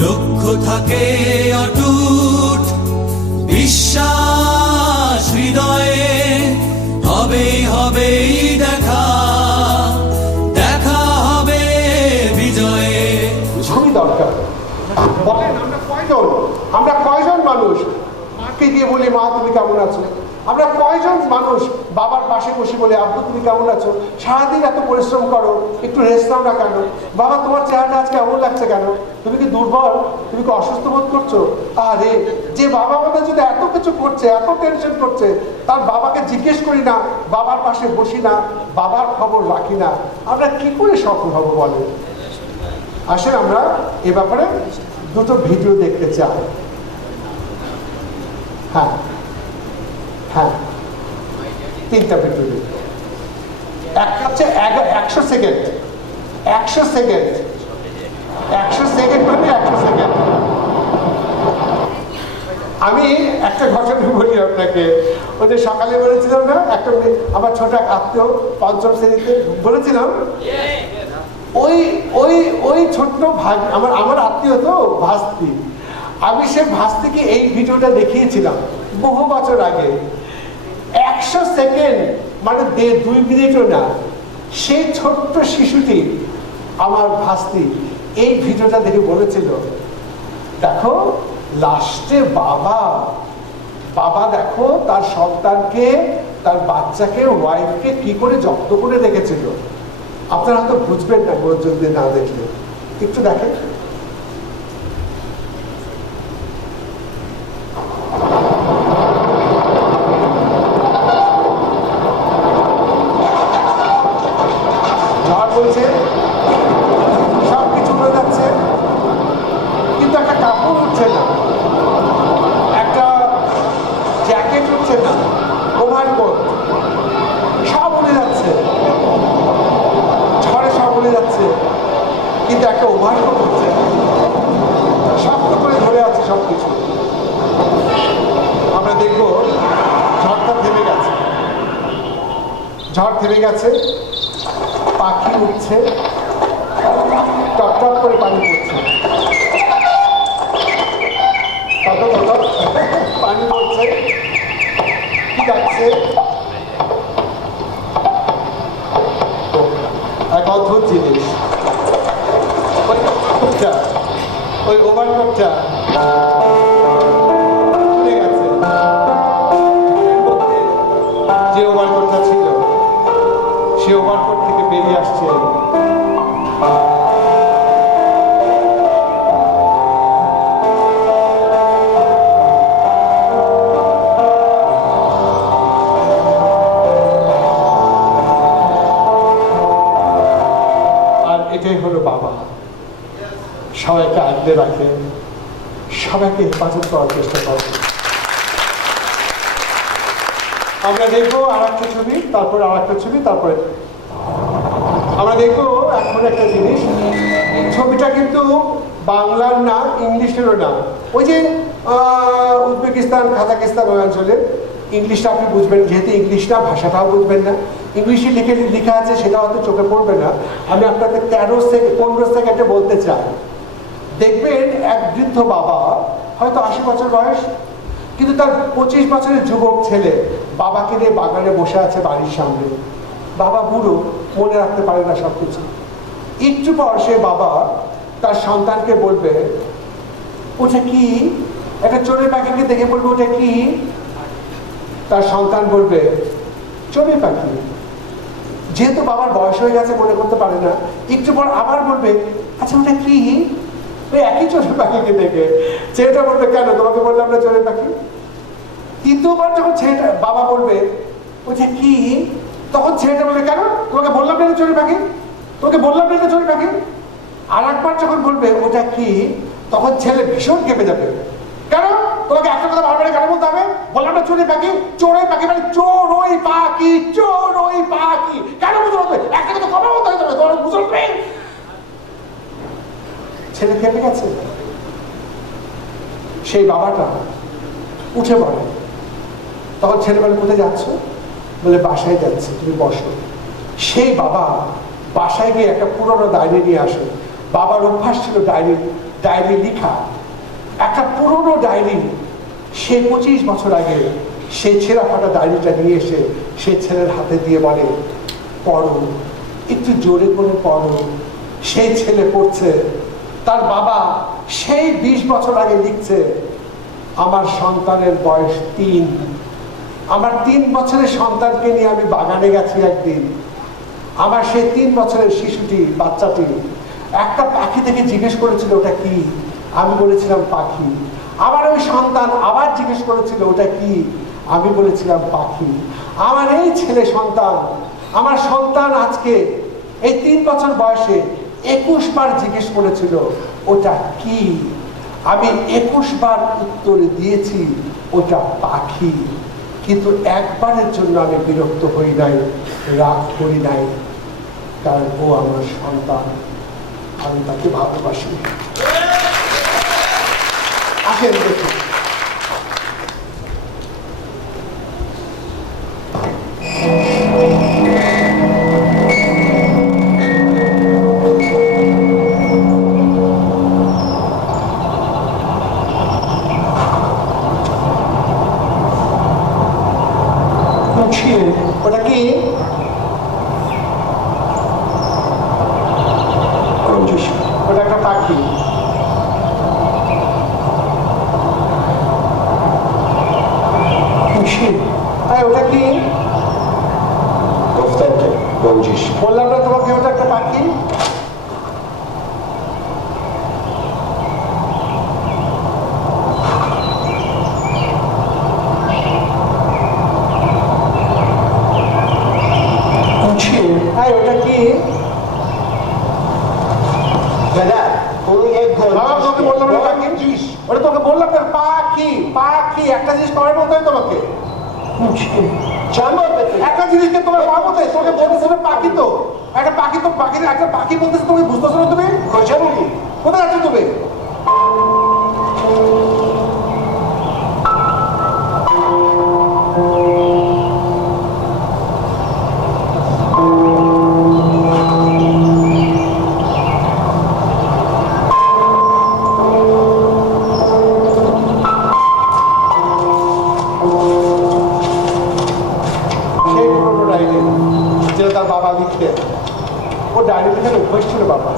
লক্ষ্য থাকে অটুট, বিশ্বাস হৃদয়ে, হবেই হবেই দেখা, দেখা হবে বিজয়ে। খুবই দরকার। বলেন আমরা কয়জন মানুষ মাকে গিয়ে বলি মা তুমি কেমন আছো? আমরা কয়জন মানুষ বাবার পাশে বসে বলে আব্বু তুমি কেমন আছো? সারাদিন এত পরিশ্রম করো, একটু রেস্ট নাও না কেন? বাবা তোমার চেহারাটা আজকে এমন লাগছে কেন? তুমি কি দুর্বল? তুমি কি অসুস্থ বোধ করছো? আরে যে বাবা আমাদের যদি এত কিছু করছে, এত টেনশন করছে, তার বাবাকে জিজ্ঞেস করি না, বাবার পাশে বসি না, বাবার খবর রাখি না, আমরা কি করে সফল হব বলেন? আসেন আমরা এ ব্যাপারে দুটো ভিডিও দেখতে চাই। হ্যাঁ হ্যাঁ, তিনটা ভিডিও দেখতে। একটা হচ্ছে 100 সেকেন্ড, 100 সেকেন্ড, 100 সেকেন্ড মানে 100 সেকেন্ড। আমি একটা ঘটনা বলি আপনাকে। ওই যে সকালে বলেছিলাম না, একটা আমার ছোট আত্মীয় পঞ্চম শ্রেণীতে বলেছিলাম, ওই ওই ওই ছোট্ট ভাগ আমার আত্মীয় তো ভাস্তি, আমি সে ভাস্তিকে এই ভিডিওটা দেখিয়েছিলাম বহু বছর আগে। 100 সেকেন্ড মানে 2 মিনিটও না। সেই ছোট্ট শিশুটি আমার ভাস্তি এই ভিডিওটা দেখে বলেছিল, দেখো লাস্টে বাবা দেখো তার সন্তানকে, তার বাচ্চাকে, ওয়াইফকে কি করে যত্ন করে রেখেছিল। আপনারা হয়তো বুঝবেন না মনোযোগ দিয়ে না দেখলে, একটু দেখেন। ঝড় বলছে, সব কিছু উড়ে যাচ্ছে, কিন্তু একটা কাপড় উঠছে না, একটা জ্যাকেট উঠছে না, ওভারকোট সব উড়ে যাচ্ছে, ঝড়ে সব উড়ে যাচ্ছে, কিন্তু একটা ওভারকোট হচ্ছে না, শক্ত করে ধরে আছে সব কিছু। আমরা দেখবো ঝড়টা থেমে গেছে, ঝড় থেমে গেছে, পাখি উঠছে, টপ টপ করে পানি পড়ছে, পানি পড়ছে, কি যাচ্ছে, এক অদ্ভুত জিনিস। ওই ওভারকোটটা খুলে গেছে, যে ওভারকোটটা ছিল সে ওভারকোট থেকে বেরিয়ে আসছে এটাই হলো বাবা। সবাইকে আগলে রাখে, সবাইকে হেফাজত করার চেষ্টা করে। আমরা দেখবো আর একটা ছবি, তারপরে আর একটা ছবি, তারপরে আমরা দেখবো এখন একটা জিনিস। ছবিটা কিন্তু বাংলার না, ইংলিশেরও না। ওই যে উজবেকিস্তান, কাজাকিস্তান ওই অঞ্চলে ইংলিশটা আপনি বুঝবেন, যেহেতু ইংলিশ না ভাষাটাও বুঝবেন না, ইংলিশে লেখা আছে সেটা হয়তো চোখে পড়বে না। আমি আপনাকে 15 সেকেন্ডে বলতে চাই। দেখবেন এক বৃদ্ধ বাবা, হয়তো 80 বছর বয়স, কিন্তু তার 25 বছরের যুবক ছেলে বাবাকে নিয়ে বাগানে বসে আছে বাড়ির সামনে। বাবা বুড়ো, মনে রাখতে পারে না সব কিছু। একটু পর সে বাবা তার সন্তানকে বলবে, ওটা কি? একটা চড়ুই পাখিকে দেখে বলবে, ওটা কি? তার সন্তান বলবে, চড়ুই পাখি। যেহেতু বাবার বয়স হয়ে গেছে মনে করতে পারে না, একটু পর আবার বলবে, আচ্ছা ওটা কি? ওই একই চড়ুই পাখিকে দেখে ছেলেটা বলবে, কেন তোমাকে বললাম না চড়ুই পাখি? তৃতীয়বার যখন ছেলেটা বাবা বলবে, ওটা কি? তখন ছেলেটা বলবে, কেন তোমাকে বললাম না চড়ুই পাখি? তোমাকে বললাম না চড়ুই পাখি? আর একবার যখন বলবে ওটা কি, তখন ছেলে ভীষণ কেঁপে যাবে। কেন তোমাকে একটা কথা বারবার কেন বলতে হবে? বললাম না চড়ুই পাখি। চড়ুই পাখি মানে চড়ুই পাখি, চড়ুই পাখি। কেন বুঝতে হবে? একটা কথা কবে বলতে হবে? তোমার বুঝতে ছেলে কেঁপে গেছে। সেই বাবাটা উঠে পড়ে। তখন ছেলে বলে, কোথায় যাচ্ছ? বলে, বাসায় যাচ্ছে, তুমি বসো। সেই বাবা বাসায় গিয়ে একটা পুরোনো ডায়েরি নিয়ে আসে। বাবার অভ্যাস ছিল ডায়েরি লেখা, একটা পুরনো ডায়েরি। সে 25 বছর আগে সেই ছেঁড়া ফাটা ডায়েরিটা নিয়ে এসে সে ছেলের হাতে দিয়ে বলে, পড়ো, একটু জোরে করে পড়ো। সেই ছেলে পড়ছে। তার বাবা সেই 20 বছর আগে লিখছে, আমার সন্তানের বয়স 3। আমার 3 বছরের সন্তানকে নিয়ে আমি বাগানে গেছি একদিন। আমার সেই 3 বছরের শিশুটি, বাচ্চাটি একটা পাখি থেকে জিজ্ঞেস করেছিল ওটা কি, আমি বলেছিলাম পাখি। আবার ওই সন্তান আবার জিজ্ঞেস করেছিল ওটা কি, আমি বলেছিলাম পাখি। আমার এই ছেলে সন্তান, আমার সন্তান আজকে এই 3 বছর বয়সে 21 বার জিজ্ঞেস করেছিল ওটা কি, আমি 21 বার উত্তর দিয়েছি ওটা পাখি। কিন্তু একবারের জন্য আমি বিরক্ত হই নাই, রাগ করি নাই, কারণ ও আমার সন্তান, আমি তাকে ভালোবাসি। আসেন দেখুন, ওটা কি? ওটা একটা পাখি। ওটা কি? বললাম না তোমাকে ওটা একটা পাখি। ওটা কি? তোকে বললাম না পাখি, ওটা তোকে বললাম না পাখি। পাখি একটা জিনিস কবে বলতে হয় তোমাকে? একটা জিনিসকে তোমার পাবো তো, তোকে বলতেছে পাখি। তো একটা পাখি, তো পাখির একটা পাখি বলতেছে, তুমি বুঝতেছো না? তুমি কোথায় আছো তুমি? ও ডায়েরিতে যেন অভ্যাস ছিল বাবা,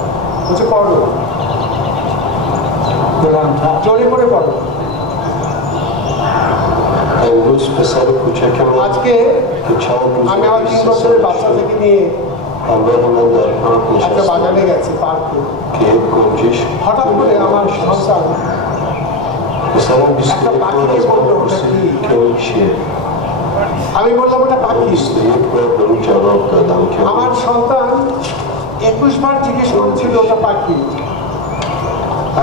বলছে পড়ো, জোরে করে পড়ো। আজকে আমি আমার 3 বছরের বাচ্চা থেকে নিয়ে একটা বাগানে গেছি, পার্কে। হঠাৎ করে আমার সন্তান একটা পাখিকে বললো ওটা কি? আমি বললাম ওটা পাখি। আমার সন্তান 21 বার জিজ্ঞেস করেছিল ওটা পাখি।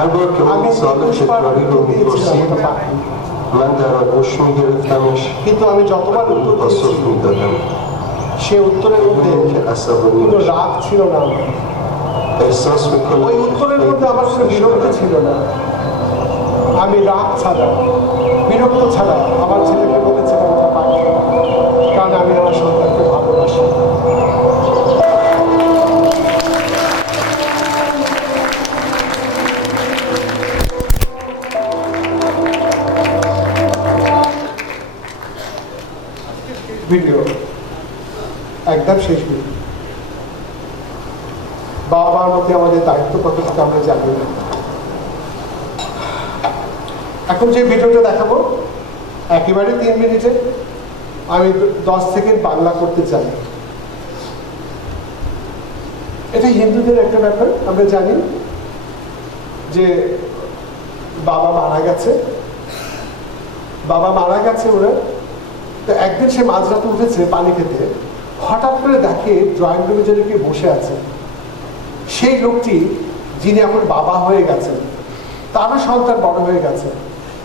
আমি 21 বার উত্তর দিয়েছিলাম ওটা পাখি। কিন্তু আমি যতবার উত্তর দিয়েছি সে উত্তরের মধ্যে কোনো রাগ ছিল না, ওই উত্তরের মধ্যে আমার কোনো বিরক্তি ছিল না। আমি রাগ ছাড়া, বিরক্ত ছাড়া আমার ছেলেকে বলেছিলাম ওটা পাখি, কারণ আমি আমার সন্তানকে ভালোবাসি। ভিডিও একদম শেষ ভিডিও। বাবার মধ্যে আমাদের দায়িত্ব কতটুকু আমরা জানি না। এখন যে ভিডিওটা দেখাবো একেবারে 3 মিনিটে, আমি 10 সেকেন্ড বাংলা করতে চাই। এটা হিন্দুদের একটা ব্যাপার, আমরা জানি যে বাবা মারা গেছে, ওরা তো একদিন সে মাঝরাতে উঠেছে পানি খেতে, হঠাৎ করে দেখে ড্রয়িং রুমে যেন কেউ বসে আছে। সেই লোকটি যিনি এখন বাবা হয়ে গেছেন, তারও সন্তান বড় হয়ে গেছে,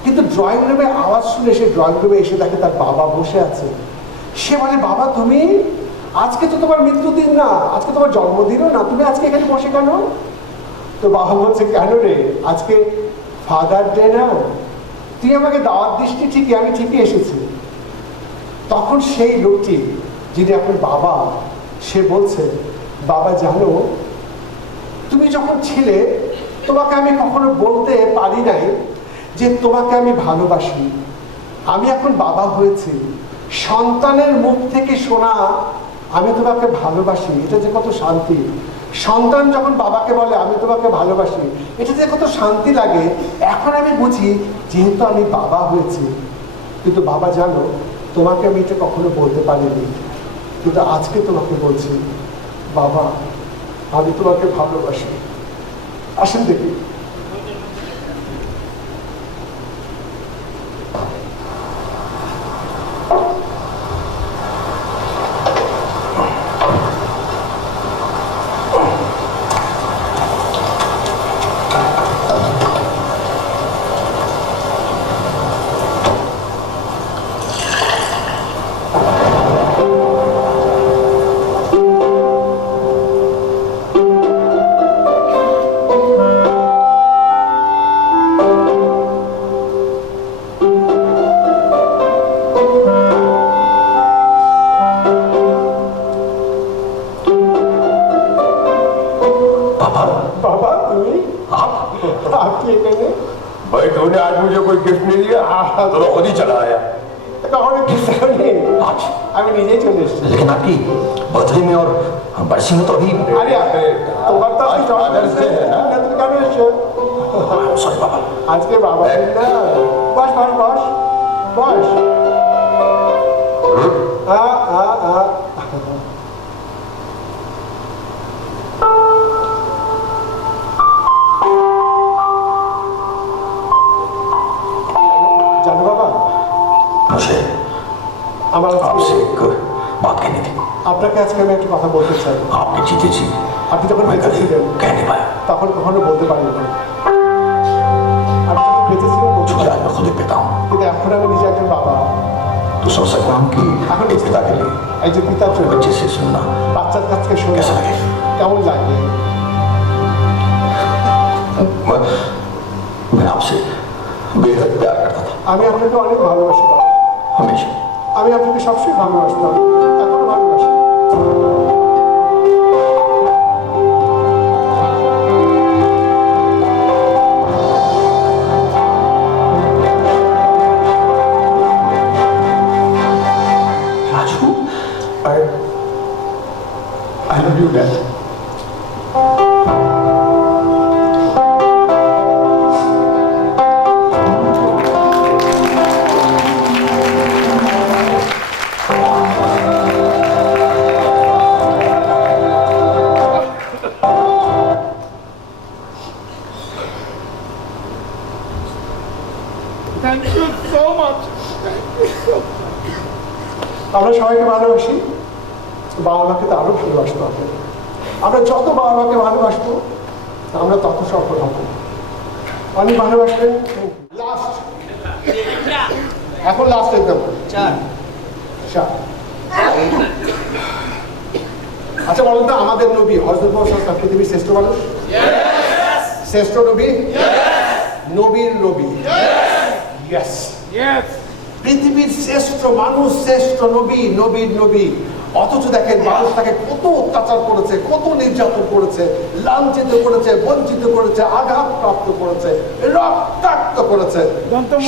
কিন্তু ড্রয়িং রুমে আওয়াজ শুনে সে ড্রয়িং রুমে এসে দেখে তার বাবা বসে আছে। সে বলে, বাবা তুমি, আজকে তো তোমার মৃত্যুদিন না, আজকে তোমার জন্মদিনও না, তুমি আজকে এখানে বসে কেন? তো বাবা বলছে, কেন রে, আজকে ফাদার ডে না, তুই আমাকে দাওয়াত দিসনি ঠিকই, আমি ঠিকই এসেছি। তখন সেই লোকটি যিনি এখন বাবা, সে বলছে, বাবা জানো, তুমি যখন ছিলে তোমাকে আমি কখনো বলতে পারি নাই যে তোমাকে আমি ভালোবাসি। আমি এখন বাবা হয়েছি, সন্তানের মুখ থেকে শোনা আমি তোমাকে ভালোবাসি, এটা যে কত শান্তি। সন্তান যখন বাবাকে বলে আমি তোমাকে ভালোবাসি, এটা যে কত শান্তি লাগে। এখন আমি বুঝি যেহেতু আমি বাবা হয়েছি। কিন্তু বাবা জানো, তোমাকে আমি এটা কখনো বলতে পারিনি, কিন্তু আজকে তোমাকে বলছি বাবা আমি তোমাকে ভালোবাসি। আসেন দেখি। भाई तूने आज मुझे कोई गिफ्ट नहीं दिया, तो खुद ही चला आया। আমি নিজেই চলে এসেছি। लेकिन आपकी बर्थडे में और बरसी में तो अभी আরে তোমার তো আজকে Father's Day है ना? তুমি কেন এসছো? सॉरी पापा। আজকে বাবা দিন না। বস বস বস বস। জানো বাবা, मुझे আমার आपसे एक बात कहनी थी। আপনাকে আজকে আমি একটা কথা বলতে চাই। आपने जीते जी আপনি যখন मैं বেঁচে कभी ছিলেন कह नहीं पाया, তখন কখনো বলতে পারিনি। আমি যখন বেঁচে ছিলাম বলতে क्योंकि পারিনি। आज मैं खुद एक पिता हूँ, কিন্তু এখন আমি নিজে একজন বাবা। तो सोच सकता हूँ कि এখন एक पिता के लिए এই যে পিতার জন্য बच्चे से सुनना বাচ্চার কাছ থেকে শোনা कैसा लगे। কেমন লাগে? मैं आपसे बेहद प्यार करता था, আমি আপনাকে অনেক ভালোবাসি বাবা। हमेशा। আমি আপনাকে সবসময় ভালোবাসতাম, এখনো ভালোবাসি। Raju, I love you, Dad. Thank you so much. আমরা সবাইকে ভালোবাসি, বাবা মাকে তো আরো ভালোবাসবো। আমরা যত বাবা মাকে ভালোবাসবো আমরা তত সফল হব। অনেক ভালোবাসবেন। লাস্ট, এখন লাস্ট একদম চার। আচ্ছা বলুন তো, আমাদের নবী হযরত মুহাম্মদ পৃথিবীর শ্রেষ্ঠ মানুষ? শ্রেষ্ঠ নবী? নবীর নবী? ইয়েস। Yes. পৃথিবীর শ্রেষ্ঠ মানুষ, শ্রেষ্ঠ নবী, নবীর নবী। অথচ দেখেন মানুষ তাকে কত অত্যাচার করেছে, কত নির্যাতন করেছে, লাঞ্ছিত করেছে, বঞ্চিত করেছে, আঘাতপ্রাপ্ত করেছে, রক্তাক্ত করেছে।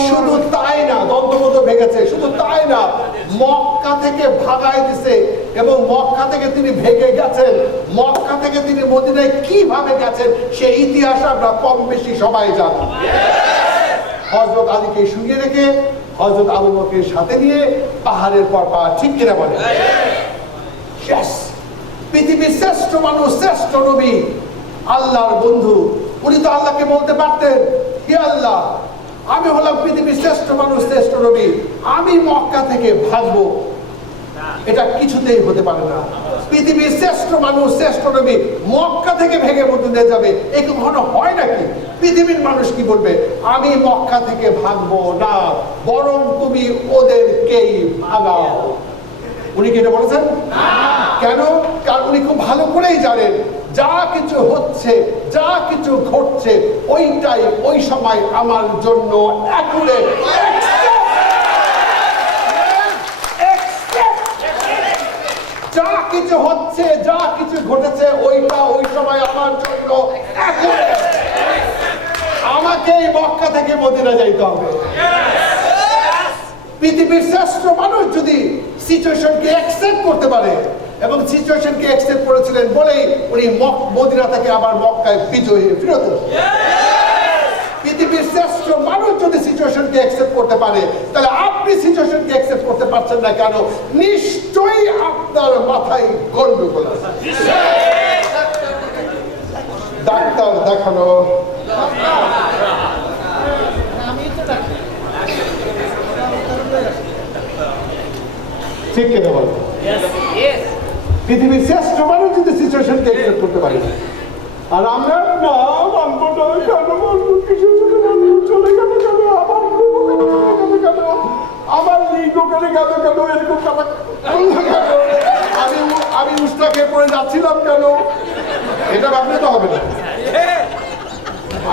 শুধু তাই না, দন্তমত ভেঙেছে। শুধু তাই না, মক্কা থেকে ভাগায় দিছে এবং মক্কা থেকে তিনি ভেগে গেছেন। মক্কা থেকে তিনি মদিনায় কিভাবে গেছেন সেই ইতিহাস আমরা কম বেশি সবাই জানি। হযরত আলীকে শুয়ে রেখে হযরত আবু বকরের সাথে নিয়ে পাহাড়ের পর পাহাড়, ঠিক কিনা বলে? Yes! পৃথিবীর শ্রেষ্ঠ মানুষ, শ্রেষ্ঠ নবী, আল্লাহর বন্ধু। উনি তো আল্লাহকে বলতে পারতেন, হে আল্লাহ, আমি হলাম পৃথিবীর শ্রেষ্ঠ মানুষ, শ্রেষ্ঠ নবী, আমি মক্কা থেকে ভাগবো। এটা কিছুতেই হতে পারে না। পৃথিবীর শ্রেষ্ঠ মানুষ, শ্রেষ্ঠ নবী মক্কা থেকে ভেঙে মদিনায় যাবে, এ কি কখনো হয় নাকি? পৃথিবীর মানুষ কি বলবে? আমি মক্কা থেকে ভাগবো না, বরং তুমি ওদেরকেই ভাগাও। উনি কি এটা বলেছেন? কেন? কারণ উনি খুব ভালো করেই জানেন যা কিছু হচ্ছে, যা কিছু ঘটছে, ওইটাই ওই সময় আমার জন্য অ্যাকুরেট। যা কিছু হচ্ছে, যা কিছু ঘটেছে, ওইটা ওই সময় আমার জন্য accurate। তাকে এই মক্কা থেকে মদিনা যাইতে হবে। পৃথিবীর শ্রেষ্ঠ মানুষ যদি সিচুয়েশনকে অ্যাকসেপ্ট করতে পারে, এবং সিচুয়েশনকে অ্যাকসেপ্ট করেছিলেন বলেই উনি মদিনা থেকে আবার মক্কায় বিজয়ী ফিরত। পৃথিবীর শ্রেষ্ঠ মানুষ যদি সিচুয়েশনকে অ্যাকসেপ্ট করতে পারে, তাহলে আপনি সিচুয়েশনকে অ্যাকসেপ্ট করতে পারছেন না কেন? নিশ্চয়ই আপনার মাথায় গন্ডগোল আছে। ডাক্তার দেখানো, ঠিক কেটে বলো। পৃথিবীর শ্রেষ্ঠ মানুষ যদি সিচুয়েশনকে অ্যাকসেপ্ট করতে পারে, আর আমরা না মানবো না, কেন মানবো, কিসের জন্য মানবো, চলে গেল কেন, আমার কেন, আমার লিগো কেন এরকম কেন, আমি উস্তা খেয়ে পড়ে যাচ্ছিলাম কেন, এটা ভাবলে তো হবে না।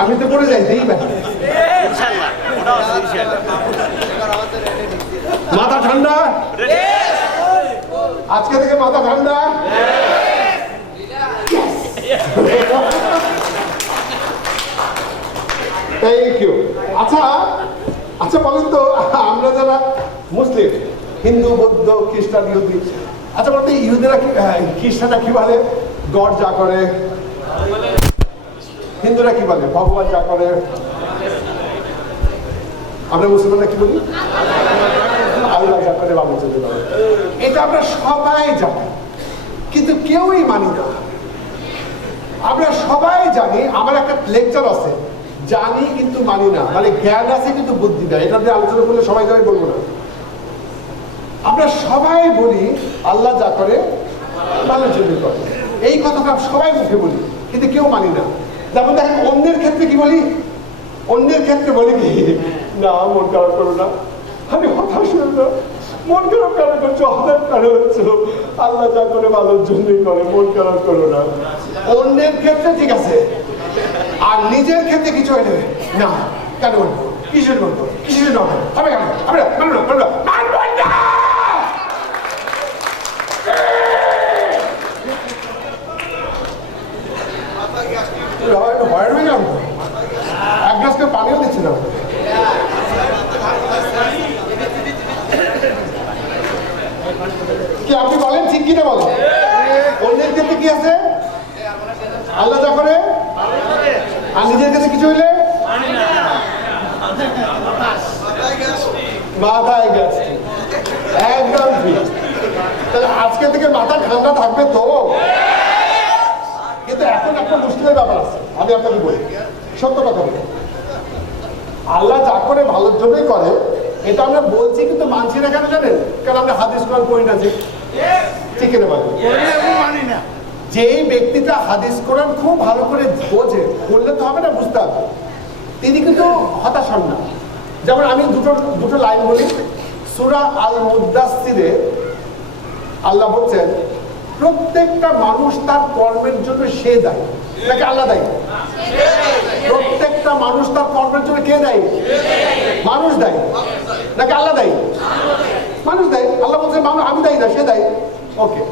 আমি তো পড়ে যাই দেই ভাই, মাথা ঠান্ডা, আজকে থেকে মাথা ঠান্ডা। Thank you. আচ্ছা বলেন তো, আমরা যারা মুসলিম, হিন্দু, বৌদ্ধ, খ্রিস্টান, ইহুদি, আচ্ছা বলতে ইহুদিরা কি, খ্রিস্টানরা কি বলে? গড যা করে। হিন্দুরা কি বলে? ভগবান যা করে। আমরা মুসলমানরা কি বলি? আল্লাহ যা করে বাবু চলে যাবে। এটা আমরা সবাই জানি, কিন্তু কেউই মানি না। আমরা সবাই জানি, আমার একটা লেকচার আছে, জানি কিন্তু মানি না, মানে জ্ঞান আছে কিন্তু বুদ্ধি না। এটা নিয়ে আলোচনা করলে সবাই যাবে বলবো না। আমরা সবাই বলি আল্লাহ যা করে ভালোর জন্য করে, এই কথাটা সবাই মুখে বলি, কিন্তু কেউ মানি না। যেমন দেখেন অন্যের ক্ষেত্রে কি বলি, অন্যের ক্ষেত্রে বলি কি, না মন খারাপ করো না, আমি হতাশ হই না, মন খারাপ কেন করছো, হঠাৎ কেন হচ্ছে, আল্লাহ যা করে ভালোর জন্যই করে, মন খারাপ করো না। অন্যের ক্ষেত্রে ঠিক আছে, আর নিজের ক্ষেত্রে কিছু হয়ে যাবে না, কেন বলবো, কিসের বলবো, কিসের নয়, হবে কেন, হবে না, মানবো না, মানবো না, মানবো না। এক গ্লাস করে পানিও দিচ্ছি না। কি আপনি বলেন, ঠিক কিনা বলেন? অন্যের ক্ষেত্রে কি আছে, আল্লাহ যা করে, আর নিজের কাছে কিছু হইলে মাথায় গেছে, একদম ঠিক। তাহলে আজকে থেকে মাথা ঠান্ডা থাকবে তো। কিন্তু এখন একটা মুশকিলের ব্যাপার আছে, আমি আপনাকে বলি, সত্য কথা বলি, আল্লাহ যা করে ভালোর জন্যই করে, এটা আমরা বলছি কিন্তু মানছি না। কেন জানেন? কারণ আমরা হাদিস কোরআন পড়ি না। যে ঠিক কিনা বলেন? যেই ব্যক্তিটা হাদিস কোরআন খুব ভালো করে বোঝে, বললে তো হবে না, বুঝতে হবে, তিনি কিন্তু হতাশ হন না। যেমন আমি দুটো লাইন বলি। সূরা আল মুদাসসিরে আল্লাহ বলছেন, প্রত্যেকটা মানুষ তার কর্মের জন্য সে দায়ী, নাকি আল্লাহ দায়ী? প্রত্যেকটা মানুষ তার কর্মের জন্য কে দায়ী? মানুষ দায়ী, নাকি আল্লাহ দায়ী? মানুষ দায়ী। আল্লাহ বলছেন মানুষ, আমি দায়ী না, সে দায়ী। ওকে।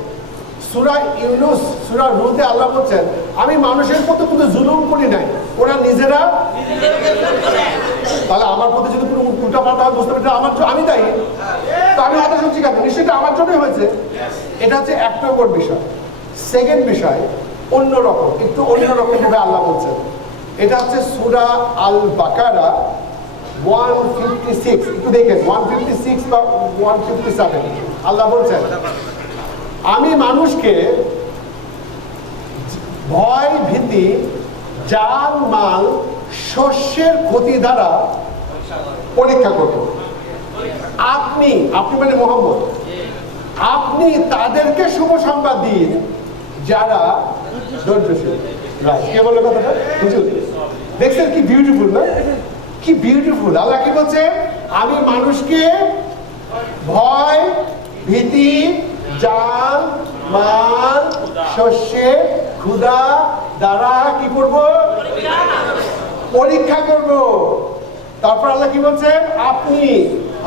সূরা ইউনূস, সূরা নূহতে আল্লাহ বলছেন, আমি মানুষের প্রতি কোনো জুলুম করি নাই, ওরা নিজেরা। তাহলে আমার প্রতি যদি কোনো উল্টা পাল্টা হয়, বুঝতে পারছি আমি দায়ী, তো আমি হতাশ হচ্ছি কেন? নিশ্চয়ই আমার জন্যই হয়েছে। এটা হচ্ছে এক নম্বর বিষয়। সেকেন্ড বিষয় অন্যরকম, একটু অন্যরকম ভাবে আল্লাহ বলছেন। এটা হচ্ছে সূরা আল বাকারা 156, একটু দেখেন 156 বা 157। আল্লাহ বলছেন, আমি মানুষকে ভয়, ভীতি, জান মাল, শস্যের ক্ষতি দ্বারা পরীক্ষা করব। আপনি মানে মুহাম্মদ, আপনি তাদেরকে শুভ সংবাদ দিন যারা ধৈর্যশীল। কে বলে কথাটা? দেখছেন কি বিউটিফুল না? কি বিউটিফুল। আল্লাহ কি বলছে? আমি মানুষকে ভয়, ভীতি, জান মাল, শস্যে, ক্ষুধা দ্বারা কি করব? পরীক্ষা করব। তারপর আল্লাহ কি বলছে?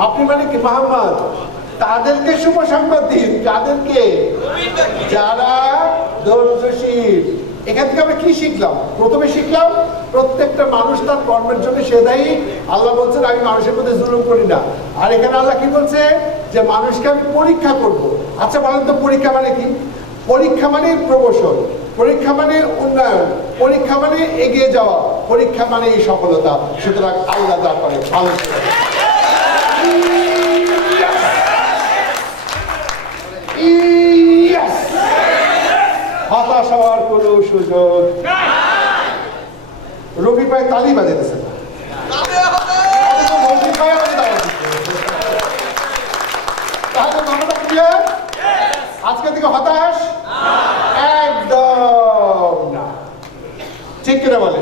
আপনি মানে কি মুহাম্মদ, তাদেরকে শুভ সংবাদ দিন। যাদেরকে? যারা ধৈর্যশীল। এখান থেকে আমরা কি শিখলাম? প্রথমে শিখলাম প্রত্যেকটা মানুষ তার কর্মের জন্য সে দায়ী। আল্লাহ বলছেন আমি মানুষের মধ্যে জুলুম করি না। আর এখানে আল্লাহ কি বলছে? যে মানুষকে আমি পরীক্ষা করব। আচ্ছা বলেন তো পরীক্ষা মানে কি? পরীক্ষা মানে প্রমোশন, পরীক্ষা মানে উন্নয়ন, পরীক্ষা মানে এগিয়ে যাওয়া, পরীক্ষা মানে এই সফলতা। সুতরাং আল্লাহ যা করে ভালো করে। হতাশ হওয়ার কোনো সুযোগ। রবি পায় তালি বাজাইতেছে না, তাহলে মামাটা ক্লিয়ার? আজকে থেকে হতাশ একদম না, ঠিক কিনা বলে?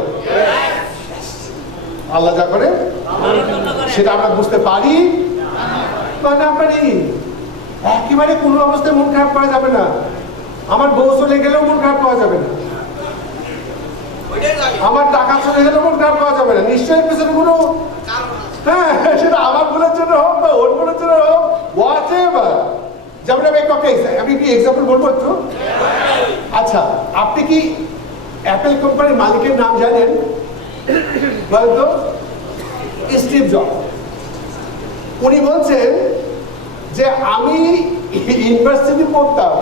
আল্লাহ যা করে সেটা আমরা বুঝতে পারি বা না পারি। একেবারে কোনো অবস্থায় মন খারাপ করা যাবে না। আমার বউ চলে গেলেও মন খারাপ করা যাবে না, আমার টাকা চলে গেলেও মন খারাপ করা যাবে না। নিশ্চয়ই পেছনে কোনো, হ্যাঁ সেটা আমার ভুলের জন্য হোক বা ওর ভুলের জন্য হোক, হোয়াটএভার। যেমন আমি কি এক্সাম্পল বলবো একটু? আচ্ছা, আপনি কি অ্যাপেল কোম্পানির মালিকের নাম জানেন? বলতো স্টিভ জবস। উনি বলছেন যে আমি ইউনিভার্সিটি পড়তাম,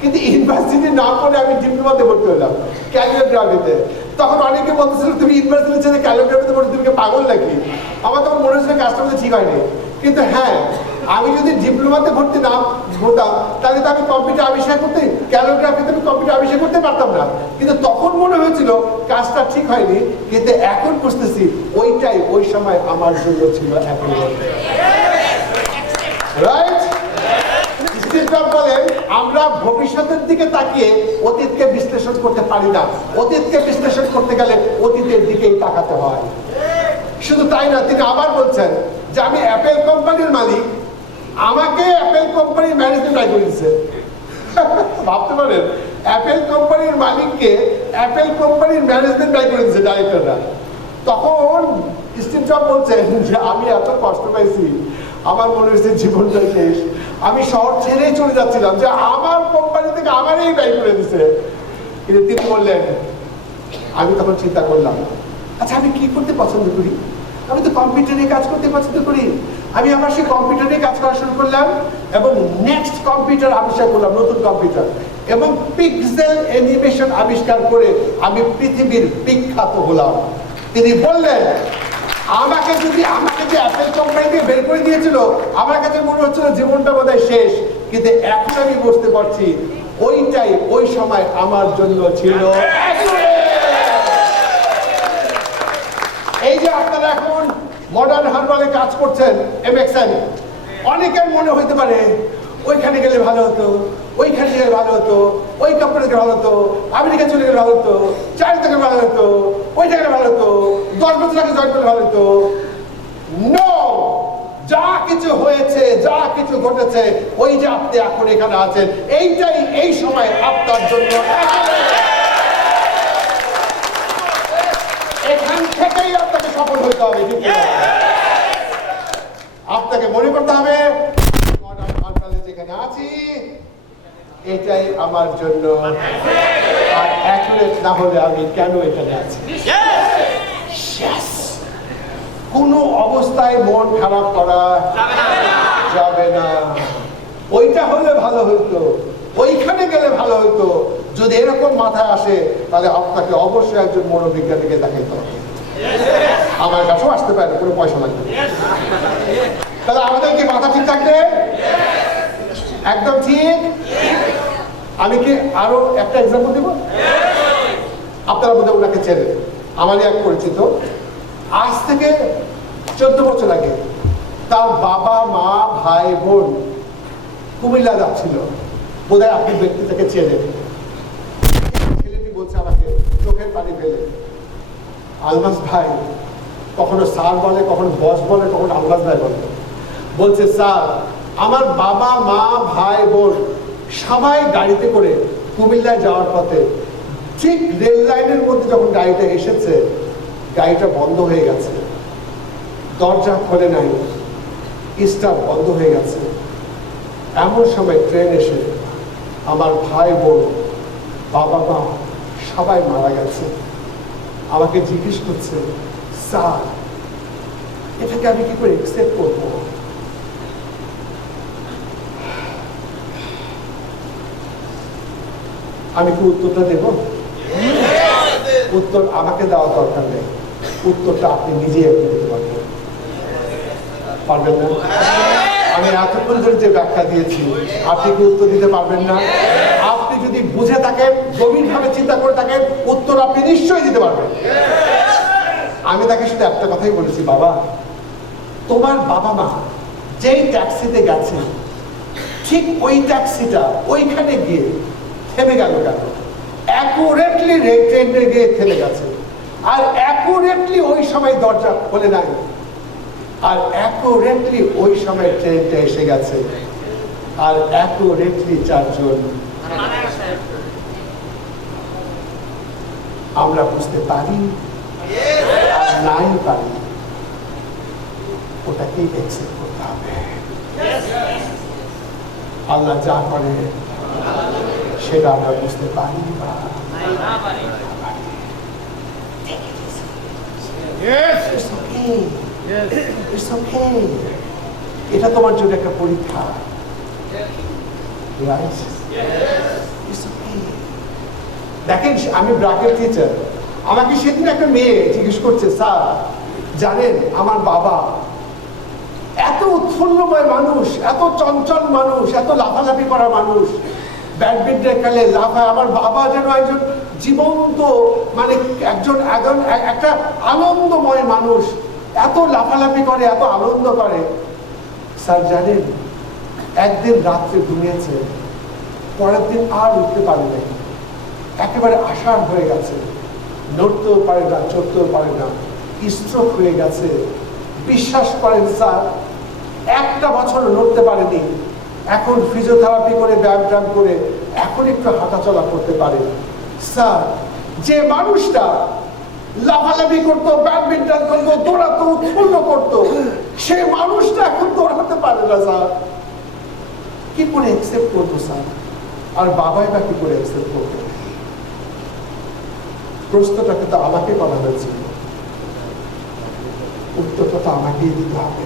কিন্তু ইউনিভার্সিটি না পড়ে আমি ডিপ্লোমাতে ভর্তি হলাম ক্যালিওগ্রাফিতে। তখন অনেকে বলতেছিল তুমি ইউনিভার্সিটি ছেড়ে ক্যালিওগ্রাফিতে পড়ে তুমি পাগল নাকি? আমার তখন মনে হচ্ছিল কাজটা মধ্যে ঠিক হয়নি। কিন্তু হ্যাঁ, আমি যদি ডিপ্লোমাতে ভর্তি না হতাম তাহলে তো আমি কম্পিউটার আবিষ্কার করতে, ক্যালিওগ্রাফিতে আমি কম্পিউটার আবিষ্কার করতে পারতাম না। কিন্তু তখন মনে হয়েছিল কাজটা ঠিক হয়নি, কিন্তু এখন বুঝতেছি ওইটাই ওই সময় আমার জন্য ছিল এখন। রাইট? বলেন আমরা ভবিষ্যতের দিকে তাকিয়ে অতীতকে বিশ্লেষণ করতে পারি না। অতীতকে বিশ্লেষণ করতে গেলে অতীতের দিকেই তাকাতে হয়। শুধু তাই না, তিনি আবার বলছেন যে আমি অ্যাপেল কোম্পানির মালিক, আমাকে অ্যাপেল কোম্পানির ম্যানেজমেন্ট দায়ী করে দিচ্ছে। ভাবতে পারেন, অ্যাপেল কোম্পানির মালিককে অ্যাপেল কোম্পানির ম্যানেজমেন্ট দায়ী করে দিচ্ছে ডাইরেক্টররা। তখন স্টিভ জবস বলছেন যে আমি এত কষ্ট পাইছি, আমার মনে হয়েছে জীবনটা শেষ, আমি শহর ছেড়েই চলে যাচ্ছিলাম, যে আমার কোম্পানি থেকে আমারই দায়ী করে দিচ্ছে। কিন্তু তিনি বললেন, আমি তখন চিন্তা করলাম, আচ্ছা আমি কি করতে পছন্দ করি? আমি তো কম্পিউটারে কাজ করতে পছন্দ করি। আমি আমার সেই কম্পিউটারে কাজ করা শুরু করলাম এবং নেক্সট কম্পিউটার আবিষ্কার করলাম, নতুন কম্পিউটার, এবং পিক্সেল অ্যানিমেশন আবিষ্কার করে আমি পৃথিবীর বিখ্যাত হলাম। তিনি বললেন আমাকে যে অ্যাপেল কোম্পানি থেকে বের করে দিয়েছিল, আমার কাছে মনে হচ্ছিল জীবনটা বোধহয় শেষ, কিন্তু এখন আমি বুঝতে পারছি ওইটাই ওই সময় আমার জন্য ছিল। এই যে আপনারা এখন মডার্ন হারবালে কাজ করছেন এমএক্সএন, অনেকের মনে হইতে পারে ওইখানে গেলে ভালো হতো, ওইখানে গেলে ভালো হতো, ওই কোম্পানি থেকে ভালো হতো, আমেরিকা চলে গেলে ভালো হতো, চায়না থেকে ভালো হতো, ওই জায়গায় ভালো হতো, 10 বছর আগে জয়েন করলে ভালো হতো। নো, যা কিছু হয়েছে, যা কিছু ঘটেছে, ওই যে আপনি এখন এখানে আছেন, এইটাই এই সময় আপনার জন্য। এখান থেকেই আপনাকে সফল হতে হবে। আপনাকে মনে করতে হবে যেখানে আছি এটাই আমার জন্য, আর অ্যাকুরেট না হলে আমি কেন এখানে আছি। কোনো অবস্থায় মন খারাপ করা যাবে না। ওইটা হলে ভালো হইতো, ওইখানে গেলে ভালো হইতো। যদি এরকম মাথায় আসে তাহলে আপনাকে অবশ্যই একজন মনোবিজ্ঞানীকে দেখাইতে হবে। আমার কাছেও আসতে পারে, কোনো পয়সা লাগবে। তাহলে আমাদের কি মাথা ঠিক থাকবে? একদম ঠিক। আমি কি আরো একটা এক্সাম্পল দেব? আপনারা বোধহয় ওনাকে চেনেন, আমারই এক পরিচিত। আজ থেকে 14 বছর আগে তার বাবা মা ভাই বোন কুমিল্লা যাচ্ছিল, বোধহয় আপনি ব্যক্তিটাকে চেনেন। ছেলেটি বলছে আমাকে চোখের পানি ফেলে, আলমাস ভাই, কখনো স্যার বলে, কখনো বস বলে, কখনো আলমাস ভাই বলে, বলছে স্যার আমার বাবা মা ভাই বোন সবাই গাড়িতে করে কুমিল্লায় যাওয়ার পথে ঠিক রেল লাইনের মধ্যে যখন গাড়িটা এসেছে, গাড়িটা বন্ধ হয়ে গেছে, দরজা খোলে নাই, স্টার বন্ধ হয়ে গেছে। এমন সময় ট্রেন এসে আমার ভাই বোন বাবা মা সবাই মারা গেছে। আমাকে জিজ্ঞেস করছে, স্যার এটাকে আমি কি করে অ্যাকসেপ্ট করবো? আমি কি উত্তরটা দেব? উত্তর আমাকে দেওয়া দরকার নেই, উত্তরটা আপনি নিজেই আপনি দিতে পারবেন। পারবেন না? আমি এতক্ষণ ধরে যে ব্যাখ্যা দিয়েছি, আপনি কি উত্তর দিতে পারবেন না? আপনি যদি বুঝে থাকেন, গভীরভাবে চিন্তা করে থাকেন, উত্তর আপনি নিশ্চয়ই দিতে পারবেন। আমি তাকে শুধু একটা কথাই বলেছি, বাবা তোমার বাবা মা যেই ট্যাক্সিতে গেছে, ঠিক ওই ট্যাক্সিটা ওইখানে গিয়ে থেমে গেল কেন? অ্যাকুরেটলি ট্রেনে গিয়ে থেমে গেছে, আর অ্যাকুরেটলি ওই সময় দরজা খোলে নাই, আর অ্যাকুরেটলি ওই সময় ট্রেনটা এসে গেছে, আর অ্যাকুরেটলি 4 জন। আমরা বুঝতে পারি আর নাই পারি, ওটাকেই অ্যাকসেপ্ট করতে হবে। আল্লাহ যা করে সেটা আমরা বুঝতে পারি বা না পারি। It's okay. It's okay. এটা তোমার জন্য একটা পরীক্ষা। Right? It's okay. দেখেন, আমি ব্র্যাকেট টিচার। আমাকে সেদিন একটা মেয়ে জিজ্ঞেস করছে, স্যার জানেন আমার বাবা এত উৎফুল্লময় মানুষ, এত চঞ্চল মানুষ, এত লাফালাফি করা মানুষ, ব্যাডমিন্টন খেলে লাফায়, আমার বাবা যেন একজন জীবন্ত মানে একটা আনন্দময় মানুষ, এত লাফালাফি করে, এত আনন্দ করে। স্যার জানেন একদিন রাত্রে ঘুমিয়েছে, পরের দিন আর উঠতে পারে নাই, একেবারে আষাঢ় হয়ে গেছে, নড়তেও পারে না, চড়তেও পারে না, স্ট্রোক হয়ে গেছে। বিশ্বাস করেন স্যার, 1টা বছর নড়তে পারেনি, এখন ফিজিওথেরাপি করে ব্যায়াম করে এখন একটু হাঁটাচলা করতে পারে। স্যার যে মানুষটা লাফালাফি করতো, ব্যাডমিন্টন করতো, দৌড়াতো, উৎফুল্ল করতো, সে মানুষটা এখন দৌড়াতে পারে না। স্যার কি করে অ্যাকসেপ্ট করতো স্যার? আর বাবাই বা কি করে অ্যাকসেপ্ট করতো? প্রশ্নটাকে তো আমাকে করা হয়েছিল, উত্তরটা তো আমাকেই দিতে হবে।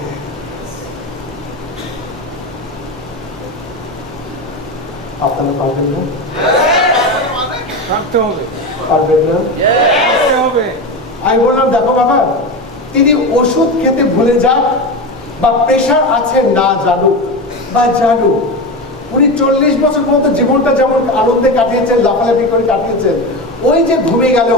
আপনারা পারবেন না? পারবেন না? আমি বললাম, দেখো বাবা, তিনি ওষুধ খেতে ভুলে যান বা প্রেশার আছে না জানুক বা জানুক, উনি 40 বছর পর্যন্ত জীবনটা যেমন আনন্দে কাটিয়েছেন, লাফালাফি করে কাটিয়েছেন, ওই যে ঘুমে গেল,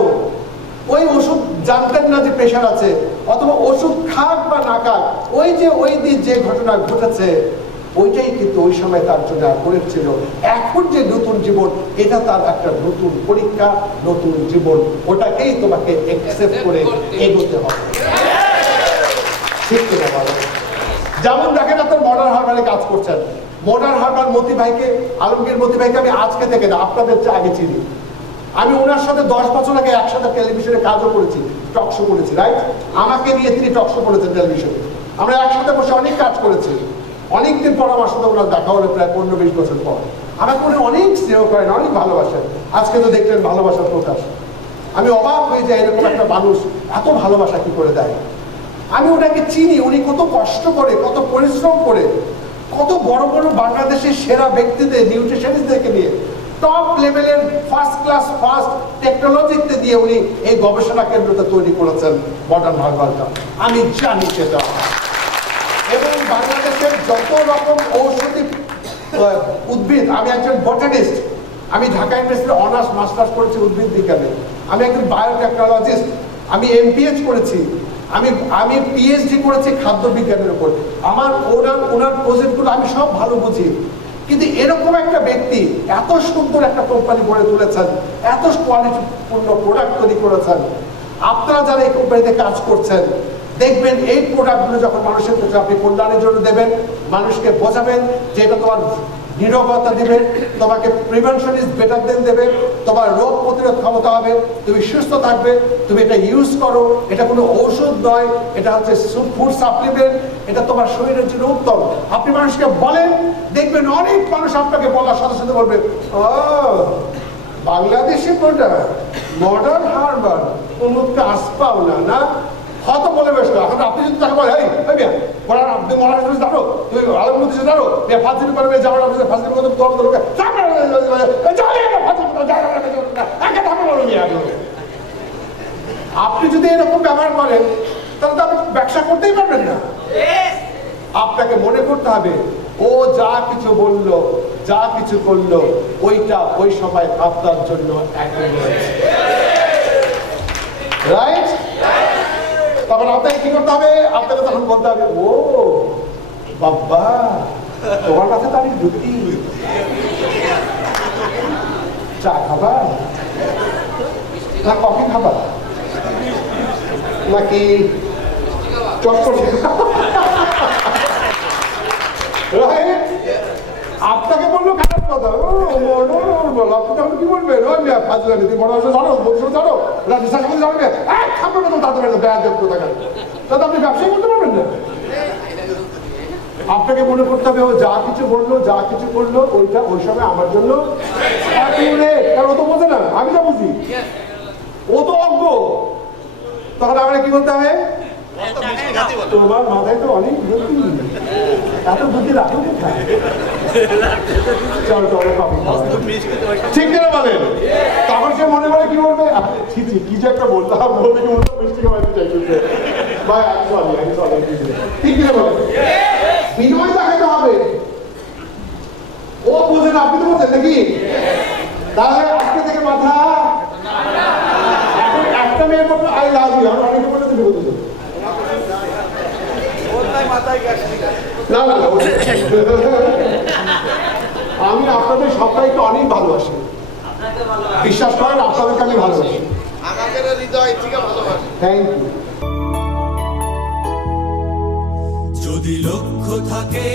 ওই ওষুধ জানতেন না যে প্রেশার আছে, অথবা ওষুধ খাক বা না খাক, ওই যে ওই দিন যে ঘটনা ঘটেছে ওইটাই কিন্তু ওই সময় তার জন্য করেছিল। এখন যে নতুন জীবন, এটা তার একটা নতুন পরীক্ষা, নতুন জীবন, ওটাকেই তোমাকে অ্যাকসেপ্ট করে এগোতে হবে। ঠিক কিনা বলো? যেমন দেখেন, আপনার মডার্ন হারবারে কাজ করছেন, মডার্ন হারবার মতি ভাইকে, আলমগীর মতি ভাইকে আমি আজকে থেকে না, আপনাদের চেয়ে আগে চিনি। আমি ওনার সাথে 10 বছর আগে একসাথে টেলিভিশনে কাজও করেছি, টক শো করেছি, রাইট? আমাকে নিয়ে তিনি টক শো করেছেন টেলিভিশনে, আমরা একসাথে বসে অনেক কাজ করেছি। অনেকদিন পর আমার সাথে ওনার দেখা হলো, প্রায় 15-20 বছর পর। আমাকে উনি অনেক স্নেহ করেন, অনেক ভালোবাসেন। আজকে তো দেখলেন ভালোবাসার প্রকাশ। আমি অবাক হয়ে যাই, এরকম একটা মানুষ এত ভালোবাসা কি করে দেয়। আমি ওনাকে চিনি, উনি কত কষ্ট করে, কত পরিশ্রম করে, কত বড় বড় বাংলাদেশের সেরা ব্যক্তিদের, নিউট্রিশনিস্টদেরকে নিয়ে টপ লেভেলের ফার্স্ট ক্লাস ফার্স্ট টেকনোলজিতে দিয়ে উনি এই গবেষণা কেন্দ্রটা তৈরি করেছেন, মডার্ন হারবারটা। আমি জানি সেটা। এবং বাংলাদেশের যত রকম ঔষধি উদ্ভিদ, আমি একজন বটানিস্ট, আমি ঢাকা ইউনিভার্সিটি অনার্স মাস্টার্স করেছি উদ্ভিদ বিজ্ঞানে, আমি একজন বায়োটেকনোলজিস্ট, আমি এমপিএইচ করেছি, আমি পিএইচডি করেছি খাদ্য বিজ্ঞানের উপর। আমার ওনার প্রজেক্টগুলো আমি সব ভালো বুঝি। কিন্তু এরকম একটা ব্যক্তি এত সুন্দর একটা কোম্পানি গড়ে তুলেছেন, এত কোয়ালিটিপূর্ণ প্রোডাক্ট তৈরি করেছেন। আপনারা যারা এই কোম্পানিতে কাজ করছেন, দেখবেন এই প্রোডাক্টগুলো যখন মানুষের কাছে আপনি কল্যাণের জন্য দেবেন, মানুষকে বোঝাবেন যে এটা তোমার নিরবতা দেবে, তোমাকে প্রিভেনশন ইজ বেটার দেন দেবে, তোমার রোগ প্রতিরোধ ক্ষমতা হবে, তুমি সুস্থ থাকবে, তুমি এটা ইউজ করো, এটা কোনো ঔষধ নয়, এটা হচ্ছে ফুড সাপ্লিমেন্ট, এটা তোমার শরীরের জন্য উত্তম। আপনি মানুষকে বলেন, দেখবেন অনেক মানুষ আপনাকে বলার সাথে সাথে বলবে, ও বাংলাদেশি প্রোডাক্ট, মডার্ন হারবার উন্মুক্ত আসপাও না না হয়তো বলে বেশ এখন আপনি যদি তাকে বলে এই মিয়া পড়ার আপনি মডার্ন হারবার জানো তুই আলম মধ্যে জানো মিয়া ফাজিল করবে যাওয়ার আপনি ফাজিল করতে দম ধরবে আপনি যদি এরকম ব্যবহার করেন তাহলে তো আপনি ব্যবসা করতেই পারবেন না। আপনাকে মনে করতে হবে ও যা কিছু বলল যা কিছু করলো ওইটা ওই সময় আপনার জন্য রাইট। তখন আপনাকে কি করতে হবে? আপনাকে তখন বলতে হবে ও বাবা তোমার কাছে তো আমি ঢুকি চা খাবা না কফি খাবা নাকি চটপটি রাইট। আপনাকে বললো খারাপ কথা আপনি তখন কি বলবেন ওই মেয়ে ফাজলে তুই বড় জানো বলছো জানো রাজ্য শাসন জানবে খাবো না তো তাদের ব্যয় দেখতে থাকেন তাহলে আপনি ব্যবসায় করতে পারবেন না। আপনাকে মনে করতে হবে ও যা কিছু বললো যা কিছু করলো ওইটা ওই সময় আমার জন্য কারণ ও তো বোঝে না আমি তো বুঝি ও তো অজ্ঞ। তখন আমরা কি করতে হবে? তোমার মাথায় তো অনেক বুদ্ধি এত বুদ্ধি রাখো কোথায়? চলো চলো কফি ঠিক কিনা বলেন? তখন সে মনে করে কি বলবে কি যে একটা বললাম বলতে কি বলতাম মিষ্টি খাওয়াতে চাইছে ভাই ঠিক কিনা বলেন? বিনয় দেখাতে হবে। ও বোঝেন আপনি তো বোঝেন নাকি? তাহলে আজকে থেকে মাথা এখন একটা মেয়ের মতো আই লাভ ইউ আর অনেকে বলে তুমি বলতে না না আমি আপনাদের সবাইকে অনেক ভালোবাসি বিশ্বাস করেন আপনাদেরকে আমি ভালোবাসি থ্যাংক ইউ। যদি লক্ষ্য থাকে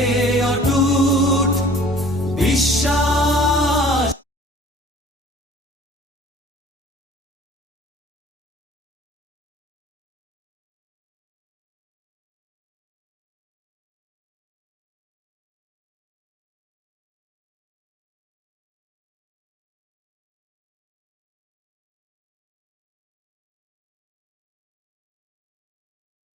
অটুট